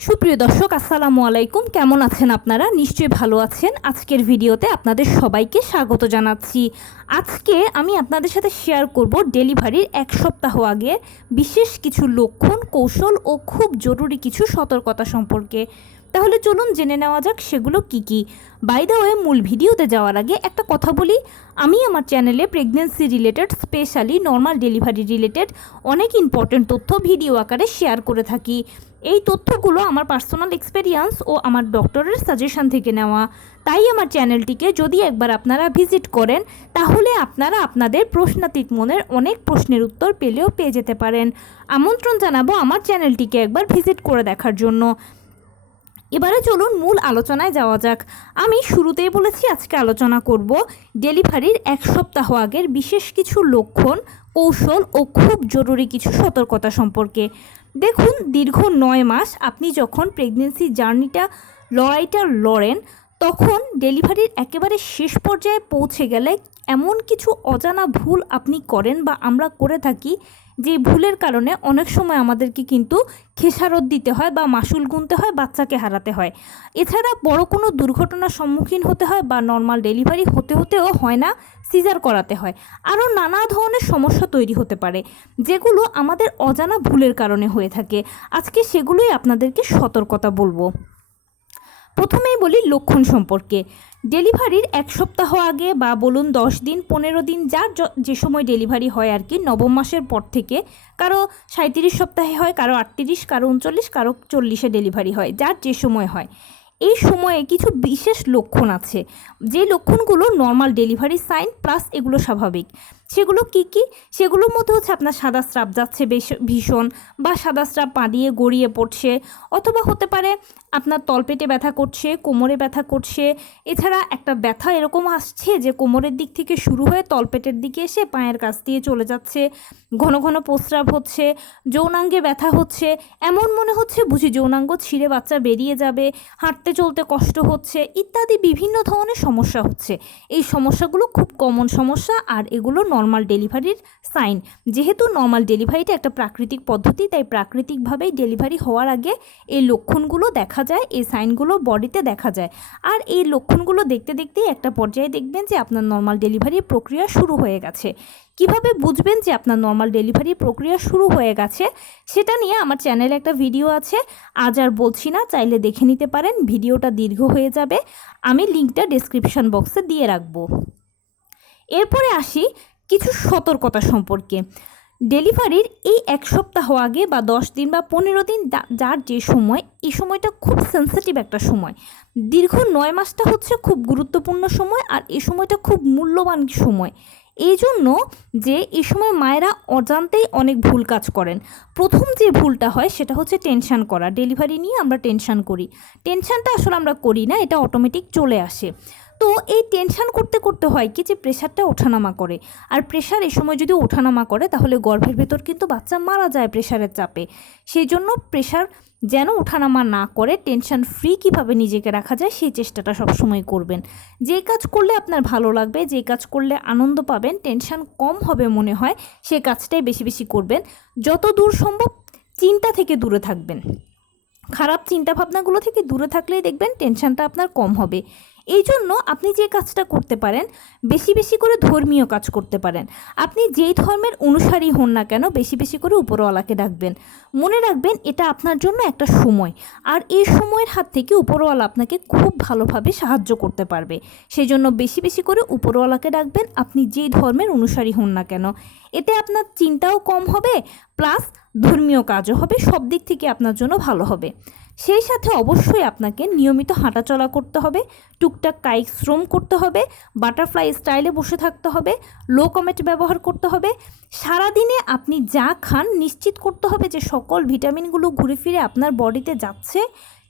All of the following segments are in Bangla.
সুপ্রিয় দর্শক, আসসালামু আলাইকুম। কেমন আছেন আপনারা? নিশ্চয়ই ভালো আছেন। আজকের ভিডিওতে আপনাদের সবাইকে স্বাগত জানাচ্ছি। আজকে আমি আপনাদের সাথে শেয়ার করব ডেলিভারির এক সপ্তাহ আগে বিশেষ কিছু লক্ষণ, কৌশল ও খুব জরুরি কিছু সতর্কতা সম্পর্কে। তাহলে চলুন জেনে নেওয়া যাক সেগুলো কি কি। বাই দ্য ওয়ে, মূল ভিডিওতে যাওয়ার আগে একটা কথা বলি, আমি আমার চ্যানেলে pregnancy related, specially normal delivery related অনেক ইম্পর্টেন্ট তথ্য ভিডিও আকারে শেয়ার করে থাকি। এই তথ্যগুলো আমার পার্সোনাল এক্সপেরিয়েন্স ও আমার ডক্টরের সাজেশন থেকে নেওয়া। তাই আমার চ্যানেলটিকে যদি একবার আপনারা ভিজিট করেন, তাহলে আপনারা আপনাদের প্রশ্নাতীত মনের অনেক প্রশ্নের উত্তর পেয়ে যেতে পারেন। আমন্ত্রণ জানাবো আমার চ্যানেলটিকে একবার ভিজিট করে দেখার জন্য। এবারে চলুন মূল আলোচনায় যাওয়া যাক। আমি শুরুতেই বলেছি আজকে আলোচনা করব ডেলিভারির এক সপ্তাহ আগের বিশেষ কিছু লক্ষণ, কৌশল ও খুব জরুরি কিছু সতর্কতা সম্পর্কে। দেখুন, দীর্ঘ 9 মাস আপনি যখন প্রেগনেন্সি লড়াইটা লড়েন, তখন ডেলিভারির একেবারে শেষ পর্যায়ে পৌঁছে গেলে এমন কিছু অজানা ভুল আপনি করেন বা আমরা করে থাকি, যে ভুলের কারণে অনেক সময় আমাদেরকে কিন্তু খেসারত দিতে হয় বা মাসুল গুনতে হয়, বাচ্চাকে হারাতে হয়। এছাড়া বড় কোনো দুর্ঘটনার সম্মুখীন হতে হয় বা নর্মাল ডেলিভারি হতেও হয় না, সিজার করাতে হয়। আরও নানা ধরনের সমস্যা তৈরি হতে পারে, যেগুলো আমাদের অজানা ভুলের কারণে হয়ে থাকে। আজকে সেগুলোই আপনাদেরকে সতর্কতা বলবো। প্রথমেই বলি লক্ষণ সম্পর্কে। ডেলিভারির এক সপ্তাহ আগে বা বলুন 10 দিন, 15 দিন, যার যে সময় ডেলিভারি হয় আর কি, নবম মাসের পর থেকে, কারো 37 সপ্তাহে হয়, কারো 38, কারো 39, কারো 40-এ ডেলিভারি হয়, যার যে সময় হয়। এই সময়ে কিছু বিশেষ লক্ষণ আছে, যে লক্ষণগুলো নর্মাল ডেলিভারি সাইন প্লাস এগুলো স্বাভাবিক। সেগুলো কি কি? সেগুলোর মধ্যে হচ্ছে আপনার সাদা স্রাব যাচ্ছে ভীষণ, বা সাদা স্রাব পা দিয়ে গড়িয়ে পড়ছে, অথবা হতে পারে আপনার তলপেটে ব্যথা করছে, কোমরে ব্যথা করছে। এছাড়া একটা ব্যথা এরকম আসছে যে কোমরের দিক থেকে শুরু হয়ে তলপেটের দিকে এসে পায়ের কাছ দিয়ে চলে যাচ্ছে, ঘন ঘন প্রস্রাব হচ্ছে, যৌনাঙ্গে ব্যথা হচ্ছে, এমন মনে হচ্ছে বুঝি যৌনাঙ্গ ছিঁড়ে বাচ্চা বেরিয়ে যাবে, হাঁটতে চলতে কষ্ট হচ্ছে, ইত্যাদি বিভিন্ন ধরনের সমস্যা হচ্ছে। এই সমস্যাগুলো খুব কমন সমস্যা, আর এগুলো নর্মাল ডেলিভারির সাইন। যেহেতু নর্মাল ডেলিভারিটা একটা প্রাকৃতিক পদ্ধতি, তাই প্রাকৃতিকভাবেই ডেলিভারি হওয়ার আগে এই লক্ষণগুলো দেখা যায়, এই সাইনগুলো বডিতে দেখা যায়। আর এই লক্ষণগুলো দেখতে দেখতেই একটা পর্যায়ে দেখবেন যে আপনার নর্মাল ডেলিভারির প্রক্রিয়া শুরু হয়ে গেছে। কিভাবে বুঝবেন যে আপনার নর্মাল ডেলিভারি প্রক্রিয়া শুরু হয়ে গেছে, সেটা নিয়ে আমার চ্যানেলে একটা ভিডিও আছে। আজ আর বলছি না, চাইলে দেখে নিতে পারেন। ভিডিওটা দীর্ঘ হয়ে যাবে, আমি লিঙ্কটা ডেসক্রিপশন বক্সে দিয়ে রাখবো। এরপরে আসি কিছু সতর্কতা সম্পর্কে। ডেলিভারির এই এক সপ্তাহ আগে বা 10 দিন বা 15 দিন, যার যে সময়, এই সময়টা খুব সেন্সিটিভ একটা সময়। দীর্ঘ 9 মাসটা হচ্ছে খুব গুরুত্বপূর্ণ সময়, আর এই সময়টা খুব মূল্যবান সময়। এই জন্য যে এই সময় মায়েরা অজান্তেই অনেক ভুল কাজ করেন। প্রথম যে ভুলটা হয় সেটা হচ্ছে টেনশান করা। ডেলিভারি নিয়ে আমরা টেনশান করি। টেনশানটা আসলে আমরা করি না, এটা অটোমেটিক চলে আসে। তো এই টেনশান করতে করতে হয় কি, যে প্রেশারটা ওঠানামা করে। আর প্রেশার এই সময় যদি ওঠানামা করে, তাহলে গর্ভের ভেতর কিন্তু বাচ্চা মারা যায় প্রেশারের চাপে। সেই জন্য প্রেশার যেন ওঠানামা না করে, টেনশন ফ্রি কীভাবে নিজেকে রাখা যায় সেই চেষ্টাটা সবসময় করবেন। যে কাজ করলে আপনার ভালো লাগবে, যে কাজ করলে আনন্দ পাবেন, টেনশন কম হবে মনে হয়, সে কাজটাই বেশি বেশি করবেন। যত দূর সম্ভব চিন্তা থেকে দূরে থাকবেন। খারাপ চিন্তাভাবনাগুলো থেকে দূরে থাকলেই দেখবেন টেনশনটা আপনার কম হবে। এই জন্য আপনি যে কাজটা করতে পারেন, বেশি বেশি করে ধর্মীয় কাজ করতে পারেন। আপনি যেই ধর্মের অনুসারী হন না কেন, বেশি বেশি করে উপরওয়ালাকে ডাকবেন। মনে রাখবেন এটা আপনার জন্য একটা সময়, আর এই সময়ের হাত থেকে উপরওয়ালা আপনাকে খুব ভালোভাবে সাহায্য করতে পারবে। সেই জন্য বেশি বেশি করে উপরওয়ালাকে ডাকবেন, আপনি যেই ধর্মের অনুসারী হন না কেন। এতে আপনার চিন্তাও কম হবে, প্লাস ধর্মীয় কাজও হবে, সব দিক থেকে আপনার জন্য ভালো হবে। সেই সাথে অবশ্যই আপনাকে নিয়মিত হাঁটাচলা করতে হবে, টুকটাক কায়িক শ্রম করতে হবে, বাটারফ্লাই স্টাইলে বসে থাকতে হবে, লো কমেট ব্যবহার করতে হবে। সারাদিনে আপনি যা খান নিশ্চিত করতে হবে যে সকল ভিটামিনগুলো ঘুরে ফিরে আপনার বডিতে যাচ্ছে।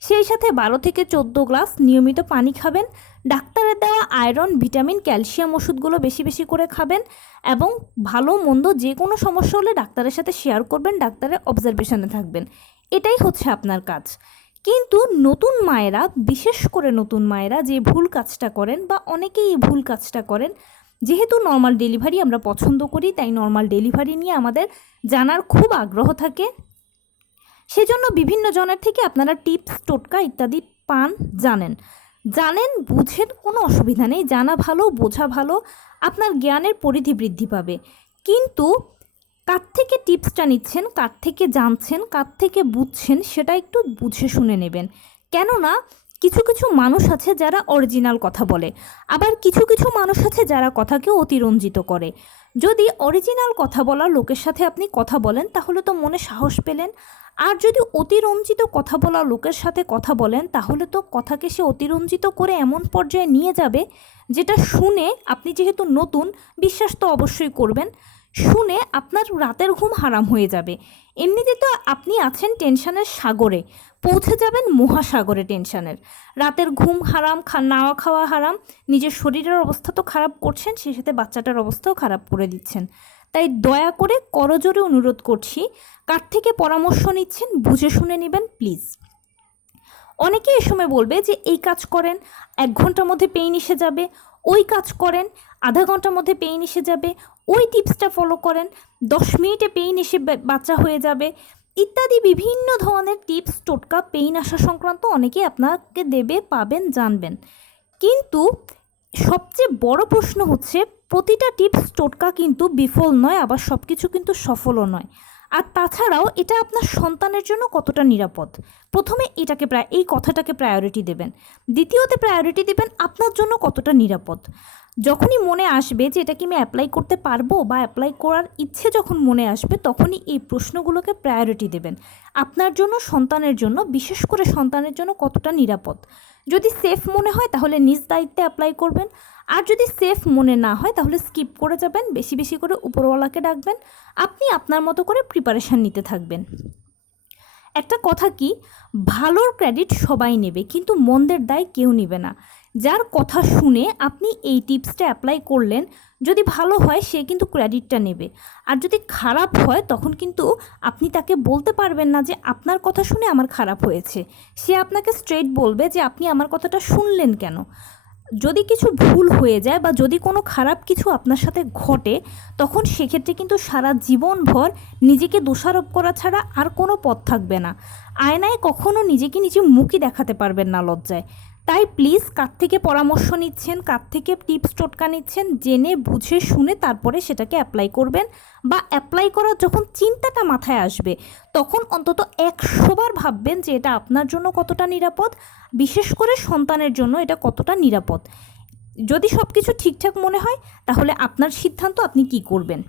সেই সাথে 12 থেকে 14 গ্লাস নিয়মিত পানি খাবেন। ডাক্তারের দেওয়া আয়রন, ভিটামিন, ক্যালসিয়াম ওষুধগুলো বেশি বেশি করে খাবেন, এবং ভালো মন্দ যে কোনো সমস্যা হলে ডাক্তারের সাথে শেয়ার করবেন, ডাক্তারের অবজারভেশনে থাকবেন। এটাই হচ্ছে আপনার কাজ। কিন্তু নতুন মায়েরা, বিশেষ করে নতুন মায়েরা যে ভুল কাজটা করেন, বা অনেকেই এই ভুল কাজটা করেন, যেহেতু নর্মাল ডেলিভারি আমরা পছন্দ করি, তাই নর্মাল ডেলিভারি নিয়ে আমাদের জানার খুব আগ্রহ থাকে। সেজন্য বিভিন্ন জনের থেকে আপনারা টিপস টোটকা ইত্যাদি পান, জানেন বুঝেন, কোনো অসুবিধা নেই, জানা ভালো, বোঝা ভালো, আপনার জ্ঞানের পরিধি বৃদ্ধি পাবে। কিন্তু কার থেকে টিপসটা নিচ্ছেন, কার থেকে জানছেন, কার থেকে বুঝছেন, সেটা একটু বুঝে শুনে নেবেন। কেননা কিছু কিছু মানুষ আছে যারা অরিজিনাল কথা বলে, আবার কিছু কিছু মানুষ আছে যারা কথাকে অতিরঞ্জিত করে। যদি অরিজিনাল কথা বলা লোকের সাথে আপনি কথা বলেন তাহলে তো মনে সাহস পেলেন, আর যদি অতিরঞ্জিত কথা বলা লোকের সাথে কথা বলেন তাহলে তো কথাকে সে অতিরঞ্জিত করে এমন পর্যায়ে নিয়ে যাবে যেটা শুনে আপনি যেহেতু নতুন, বিশ্বাস তো অবশ্যই করবেন, শুনে আপনার রাতের ঘুম হারাম হয়ে যাবে। এমনিতে তো আপনি আছেন টেনশনের সাগরে, পৌঁছে যাবেন মহাসাগরে টেনশনের। রাতের ঘুম হারাম, নাওয়া খাওয়া হারাম, নিজের শরীরের অবস্থা তো খারাপ করছেন, সেই সাথে বাচ্চাটার অবস্থাও খারাপ করে দিচ্ছেন। তাই দয়া করে করজোরে অনুরোধ করছি, কার থেকে পরামর্শ নিচ্ছেন বুঝে শুনে নেবেন প্লিজ। অনেকে এ সময় বলবে যে এই কাজ করেন 1 ঘন্টার মধ্যে পেইন এসে যাবে, ওই কাজ করেন আধা ঘন্টার মধ্যে পেইন এসে যাবে, ওই টিপসটা ফলো করেন 10 মিনিটে পেইন এসে বাচ্চা হয়ে যাবে, ইত্যাদি বিভিন্ন ধরনের টিপস টোটকা পেইন আসা সংক্রান্ত অনেকেই আপনাকে দেবে, পাবেন, জানবেন। কিন্তু সবচেয়ে বড় প্রশ্ন হচ্ছে প্রতিটা টিপস টোটকা কিন্তু বিফল নয়, আবার সব কিছু কিন্তু সফলও নয়। আর তাছাড়াও এটা আপনার সন্তানের জন্য কতটা নিরাপদ, প্রথমে এই কথাটাকে প্রায়োরিটি দেবেন। দ্বিতীয়তে প্রায়োরিটি দেবেন আপনার জন্য কতটা নিরাপদ। যখনই মনে আসবে যে এটা কি আমি অ্যাপ্লাই করতে পারবো বা অ্যাপ্লাই করার ইচ্ছে যখন মনে আসবে তখনই এই প্রশ্নগুলোকে প্রায়োরিটি দেবেন। আপনার জন্য, সন্তানের জন্য, বিশেষ করে সন্তানের জন্য কতটা নিরাপদ। যদি সেফ মনে হয় তাহলে নিজ দায়িত্বে অ্যাপ্লাই করবেন, আর যদি সেফ মনে না হয় তাহলে স্কিপ করে যাবেন, বেশি বেশি করে উপরওয়ালাকে ডাকবেন, আপনি আপনার মতো করে প্রিপারেশান নিতে থাকবেন। একটা কথা কি, ভালোর ক্রেডিট সবাই নেবে কিন্তু মন্দের দায় কেউ নেবে না। যার কথা শুনে আপনি এই টিপসটা অ্যাপ্লাই করলেন, যদি ভালো হয় সে কিন্তু ক্রেডিটটা নেবে, আর যদি খারাপ হয় তখন কিন্তু আপনি তাকে বলতে পারবেন না যে আপনার কথা শুনে আমার খারাপ হয়েছে। সে আপনাকে স্ট্রেট বলবে যে আপনি আমার কথাটা শুনলেন কেন। যদি কিছু ভুল হয়ে যায় বা যদি কোনো খারাপ কিছু আপনার সাথে ঘটে তখন সেক্ষেত্রে কিন্তু সারা জীবনভর নিজেকে দোষারোপ করা ছাড়া আর কোনো পথ থাকবে না। আয়নায় কখনো নিজেকে নিজে মুখই দেখাতে পারবেন না লজ্জায়। তাই প্লিজ কার থেকে পরামর্শ নিচ্ছেন, কার থেকে টিপস টোটকা নিচ্ছেন, জেনে বুঝে শুনে তারপরে সেটাকে অ্যাপ্লাই করবেন, বা অ্যাপ্লাই করার যখন চিন্তাটা মাথায় আসবে তখন অন্তত 100 বার ভাববেন যে এটা আপনার জন্য কতটা নিরাপদ, বিশেষ করে সন্তানের জন্য এটা কতটা নিরাপদ। যদি সব কিছু ঠিকঠাক মনে হয় তাহলে আপনার সিদ্ধান্ত, আপনি কি করবেন।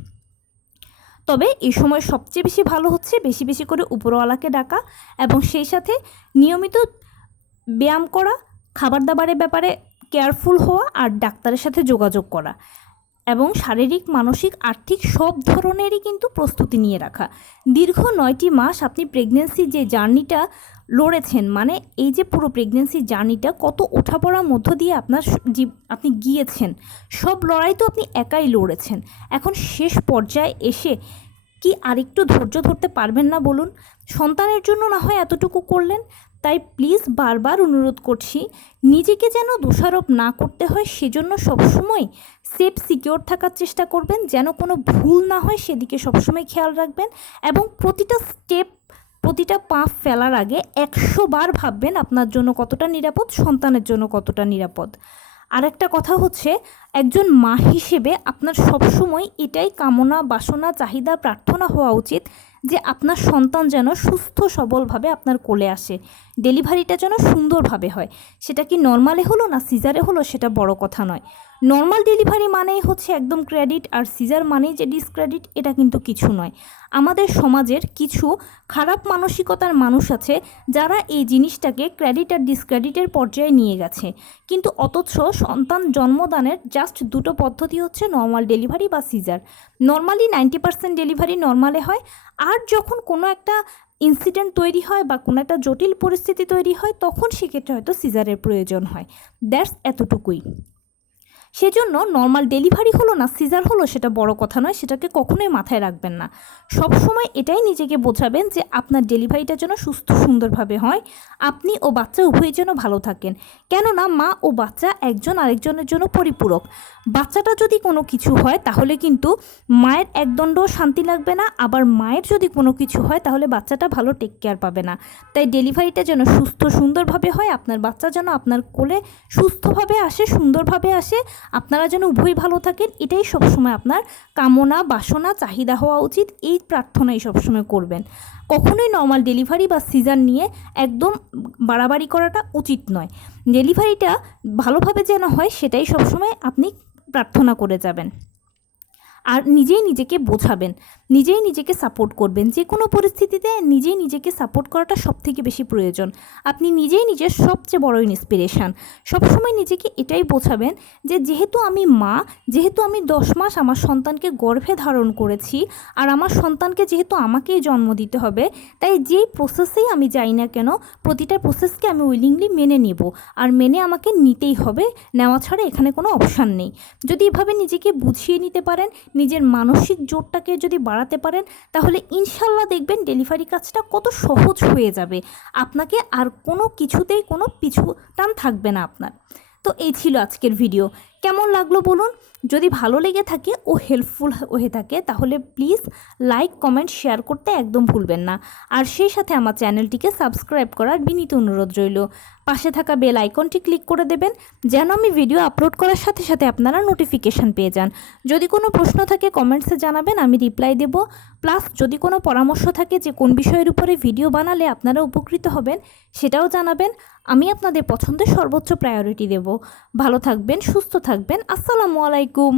তবে এই সময় সবচেয়ে বেশি ভালো হচ্ছে বেশি বেশি করে উপরওয়ালাকে ডাকা এবং সেই সাথে নিয়মিত ব্যায়াম করা, খাবার দাবারের ব্যাপারে কেয়ারফুল হওয়া, আর ডাক্তারের সাথে যোগাযোগ করা, এবং শারীরিক, মানসিক, আর্থিক সব ধরনেরই কিন্তু প্রস্তুতি নিয়ে রাখা। দীর্ঘ 9টি মাস আপনি প্রেগনেন্সি যে জার্নিটা লড়েছেন, মানে এই যে পুরো প্রেগনেন্সি জার্নিটা কত ওঠাপড়ার মধ্য দিয়ে আপনি গিয়েছেন, সব লড়াই তো আপনি একাই লড়েছেন। এখন শেষ পর্যায়ে এসে কি আরেকটু ধৈর্য ধরতে পারবেন না বলুন? সন্তানের জন্য না হয় এতটুকু করলেন, তাই প্লিজ বারবার অনুরোধ করছি নিজেকে যেন দোষারোপ না করতে হয়, সেজন্য সবসময় সেফ সিকিওর থাকার চেষ্টা করবেন, যেন কোনো ভুল না হয় সেদিকে সবসময় খেয়াল রাখবেন, এবং প্রতিটা পা ফেলার আগে 100 বার ভাববেন আপনার জন্য কতটা নিরাপদ, সন্তানের জন্য কতটা নিরাপদ। আর একটা কথা হচ্ছে, একজন মা হিসেবে আপনার সবসময় এটাই কামনা, বাসনা, চাহিদা, প্রার্থনা হওয়া উচিত যে আপনার সন্তান যেন সুস্থ সবলভাবে আপনার কোলে আসে, ডেলিভারিটা যেন সুন্দরভাবে হয়। সেটা কি নর্মালে হলো না সিজারে হলো সেটা বড় কথা নয়। নর্মাল ডেলিভারি মানেই হচ্ছে একদম ক্রেডিট, আর সিজার মানেই যে ডিসক্রেডিট, এটা কিন্তু কিছু নয়। আমাদের সমাজের কিছু খারাপ মানসিকতার মানুষ আছে যারা এই জিনিসটাকে ক্রেডিট আর ডিসক্রেডিটের পর্যায়ে নিয়ে গেছে, কিন্তু অথচ সন্তান জন্মদানের জাস্ট দুটো পদ্ধতি হচ্ছে নর্মাল ডেলিভারি বা সিজার। নর্মালি 90% ডেলিভারি নর্মালে হয়, আর যখন কোনো একটা ইনসিডেন্ট তৈরি হয় বা কোনো একটা জটিল পরিস্থিতি তৈরি হয় তখন সেক্ষেত্রে হয়তো সিজারের প্রয়োজন হয়। দ্যাটস এতটুকুই। সেজন্য নর্মাল ডেলিভারি হলো না সিজার হলো সেটা বড় কথা নয়, সেটাকে কখনোই মাথায় রাখবেন না। সব সময় এটাই নিজেকে বোঝাবেন যে আপনার ডেলিভারিটা যেন সুস্থ সুন্দরভাবে হয়, আপনি ও বাচ্চা উভয়ের যেন ভালো থাকেন। কেননা মা ও বাচ্চা একজন আরেকজনের জন্য পরিপূরক। বাচ্চাটা যদি কোনো কিছু হয় তাহলে কিন্তু মায়ের একদণ্ডও শান্তি লাগবে না, আবার মায়ের যদি কোনো কিছু হয় তাহলে বাচ্চাটা ভালো টেক কেয়ার পাবে না। তাই ডেলিভারিটা যেন সুস্থ সুন্দরভাবে হয়, আপনার বাচ্চা যেন আপনার কোলে সুস্থভাবে আসে, সুন্দরভাবে আসে, আপনারা যেন উভয় ভালো থাকেন, এটাই সবসময় আপনার কামনা বাসনা চাহিদা হওয়া উচিত। এই প্রার্থনাই সবসময় করবেন। কখনোই নর্মাল ডেলিভারি বা সিজার নিয়ে একদম বাড়াবাড়ি করাটা উচিত নয়। ডেলিভারিটা ভালোভাবে যেন হয় সেটাই সবসময় আপনি প্রার্থনা করে যাবেন। আর নিজেই নিজেকে বোঝাবেন, নিজেই নিজেকে সাপোর্ট করবেন। যে কোনো পরিস্থিতিতে নিজেই নিজেকে সাপোর্ট করাটা সবথেকে বেশি প্রয়োজন। আপনি নিজেই নিজের সবচেয়ে বড় ইন্সপিরেশান। সবসময় নিজেকে এটাই বোঝাবেন যে যেহেতু আমি মা, যেহেতু আমি 10 মাস আমার সন্তানকে গর্ভে ধারণ করেছি, আর আমার সন্তানকে যেহেতু আমাকেই জন্ম দিতে হবে, তাই যেই প্রসেসেই আমি যাই না কেন প্রতিটা প্রসেসকে আমি উইলিংলি মেনে নেব, আর মেনে আমাকে নিতেই হবে, নেওয়া ছাড়া এখানে কোনো অপশান নেই। যদি এভাবে নিজেকে বুঝিয়ে নিতে পারেন, নিজের মানসিক জোরটাকে যদি বাড়াতে পারেন, তাহলে ইনশাল্লাহ দেখবেন ডেলিভারি কাজটা কত সহজ হয়ে যাবে। আপনাকে আর কোনো কিছুতেই কোনো পিছু টান থাকবে না আপনার। তো এই ছিল আজকের ভিডিও। কেমন লাগলো বলুন? যদি ভালো লেগে থাকে ও হেল্পফুল হয়ে থাকে তাহলে প্লিজ লাইক কমেন্ট শেয়ার করতে একদম ভুলবেন না। আর সেই সাথে আমার চ্যানেলটিকে সাবস্ক্রাইব করার বিনীত অনুরোধ রইল। পাশে থাকা বেল আইকনটি ক্লিক করে দেবেন যেন আমি ভিডিও আপলোড করার সাথে সাথে আপনারা নোটিফিকেশান পেয়ে যান। যদি কোনো প্রশ্ন থাকে কমেন্টসে জানাবেন, আমি রিপ্লাই দেব। প্লাস যদি কোনো পরামর্শ থাকে যে কোন বিষয়ের উপরে ভিডিও বানালে আপনারা উপকৃত হবেন সেটাও জানাবেন। আমি আপনাদের পছন্দের সর্বোচ্চ প্রায়োরিটি দেব। ভালো থাকবেন, সুস্থ থাকবেন। আসসালামু আলাইকুম।